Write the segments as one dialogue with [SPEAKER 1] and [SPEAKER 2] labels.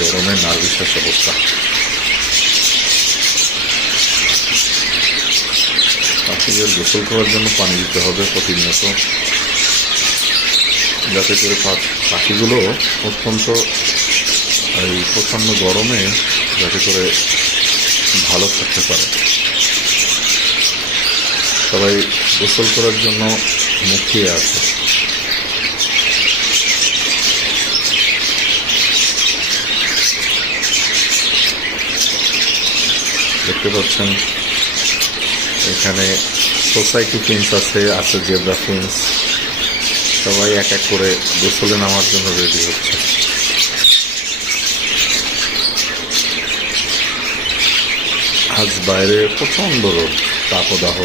[SPEAKER 1] গরমে নার্ভিসাস অবস্থা পাখিদের গোসল করার জন্য পানি দিতে হবে প্রতিনিয়ত যাতে করে পাখিগুলো অত্যন্ত এই প্রচণ্ড গরমে যাতে করে ভালো থাকতে পারে সবাই গোসল করার জন্য মুখিয়ে আছে দেখতে পাচ্ছেন। এখানে সোসাইটি ফিন্স আছে আছে জেব্রা ফিন্স সবাই এক এক করে গোসলে নামার জন্য রেডি হচ্ছে। আজ বাইরে প্রচণ্ড রোদ, তাপদাহ।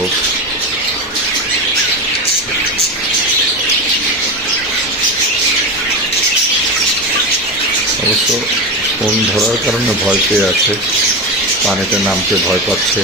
[SPEAKER 1] অবশ্য ফোন ধরার কারণে ভয় পেয়ে আছে। পানিতে নামতে ভয় পাচ্ছে।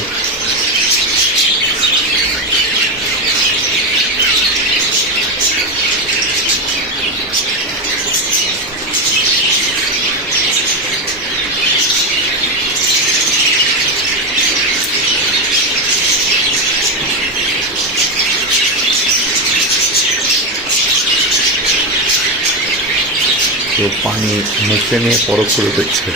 [SPEAKER 1] পানি মুখে নিয়ে পরক করে দেখছে।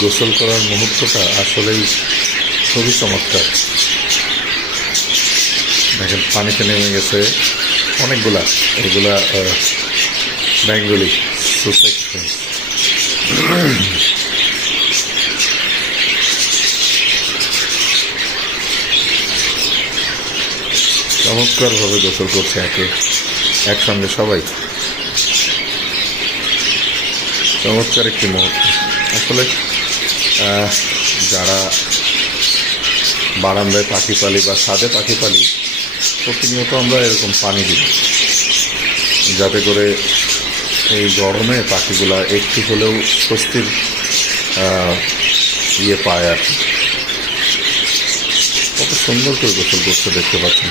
[SPEAKER 1] গোসল করার মুহূর্তটা আসলেই খুবই চমৎকার। দেখেন, পানিতে নেমে গেছে অনেকগুলা, এগুলা বেঙ্গলি চমৎকারভাবে গোসল করছে একে, একসঙ্গে সবাই। চমৎকার একটি মুহূর্ত। আসলে যারা বারান্দায় পাখি পালি বা ছাদে পাখি পালি প্রতিনিয়ত আমরা এরকম পানি দিই। যাতে করে এই গরমে পাখিগুলা একটু হলেও স্বস্তির ইয়ে পায় আর কত সুন্দর করে গোসল করছে দেখতে পাচ্ছেন।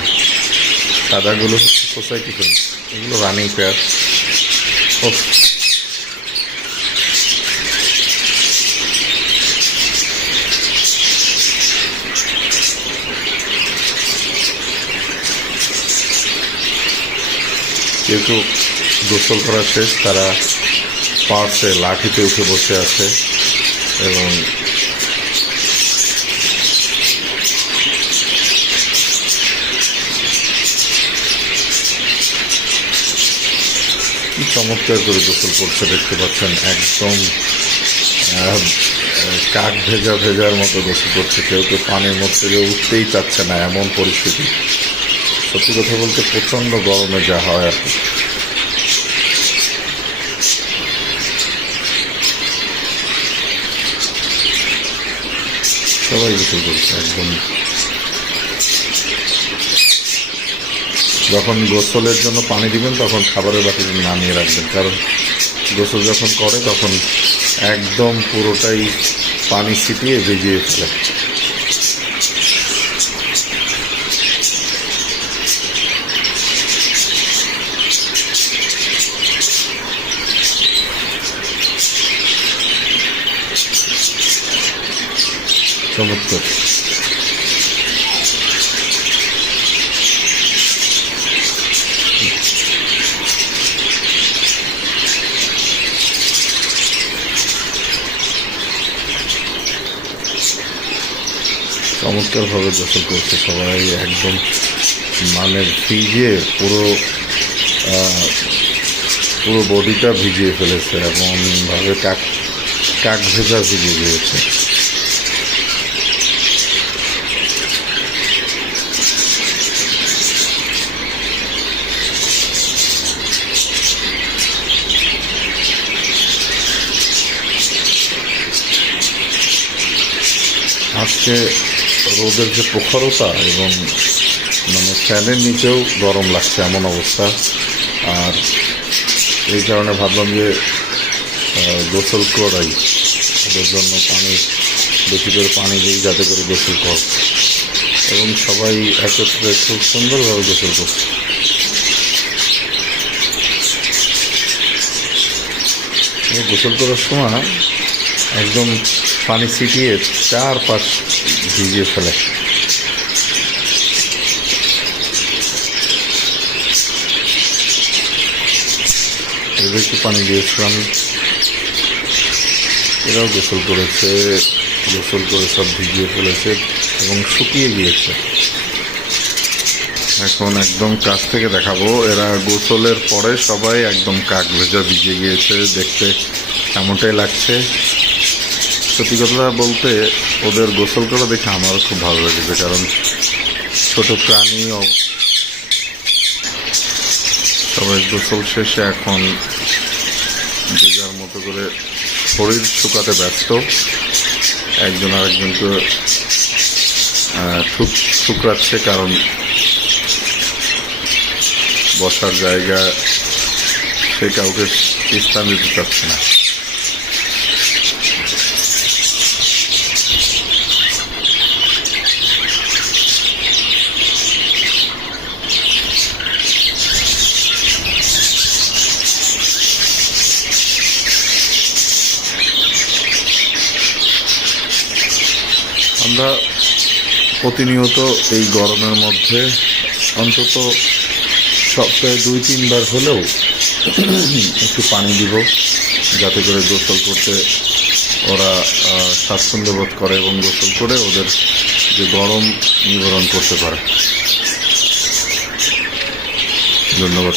[SPEAKER 1] সাদাগুলো হচ্ছে সোসাইটি ফিল্ম এগুলো রানিং পেয়ার কেউ গোসল করা শেষ, তারা পার্সে লাঠিতে উঠে বসে আছে এবং চমৎকার করে গোসল করছে দেখতে পাচ্ছেন, একদম কাক ভেজা ভেজার মতো গোসল করছে, কেউ কেউ পানির মধ্যে উঠতেই চাচ্ছে না, এমন পরিস্থিতি। সত্যি কথা বলতে প্রচণ্ড গরমে যা হয় আর কি। সবাই গোসল করছে, একদম। যখন গোসলের জন্য পানি দিবেন, তখন খাবারের বাটিতে নামিয়ে রাখবেন। কারণ গোসল যখন করে, তখন একদম পুরোটাই পানি ছিটিয়ে ভিজিয়ে ফেলে। চমৎকার। চমৎকারভাবে গোসল করছে সবাই, একদম মানে ভিজিয়ে পুরো পুরো বডিটা ভিজিয়ে ফেলেছে এমনভাবে কাক কাক ভেজা ভিজিয়ে দিয়েছে। আজকে রোদের যে প্রখরতা এবং মানে ফ্যানের নিচেও গরম লাগছে এমন অবস্থা। আর এই কারণে ভাবলাম যে গোসল করাই। ওদের জন্য পানি, বেশি করে পানি দিই যাতে করে গোসল কর। এবং সবাই একত্রে খুব সুন্দরভাবে গোসল করছে। গোসল করার সময় একদম পানি ছিটিয়ে চারপাশ ভিজিয়ে ফেলে। এদের একটু পানি দিয়েছিলাম। এরাও গোসল করেছে, গোসল করে সব ভিজিয়ে ফেলেছে এবং শুকিয়ে গিয়েছে। এখন একদম কাছ থেকে দেখাবো, এরা গোসলের পরে সবাই একদম কাক ভেজা ভিজে গিয়েছে, দেখতে কেমনটাই লাগছে। সত্যি কথা বলতে ওদের গোসল করা দেখে আমারও খুব ভালো লেগেছে, কারণ ছোট প্রাণী সবাই গোসল শেষে এখন যে যার মতো করে শরীর শুকাতে ব্যস্ত। একজন আরেকজনকে ঠুকরাচ্ছে কারণ বসার জায়গা সে কাউকে স্থান দিতে চাচ্ছে না। আমরা প্রতিনিয়ত এই গরমের মধ্যে অন্তত সপ্তাহে দুই, তিনবার হলেও একটু পানি দিব, যাতে করে গোসল করতে ওরা স্বাচ্ছন্দ্য বোধ করে এবং গোসল করে ওদের যে গরম নিবারণ করতে পারে। ধন্যবাদ।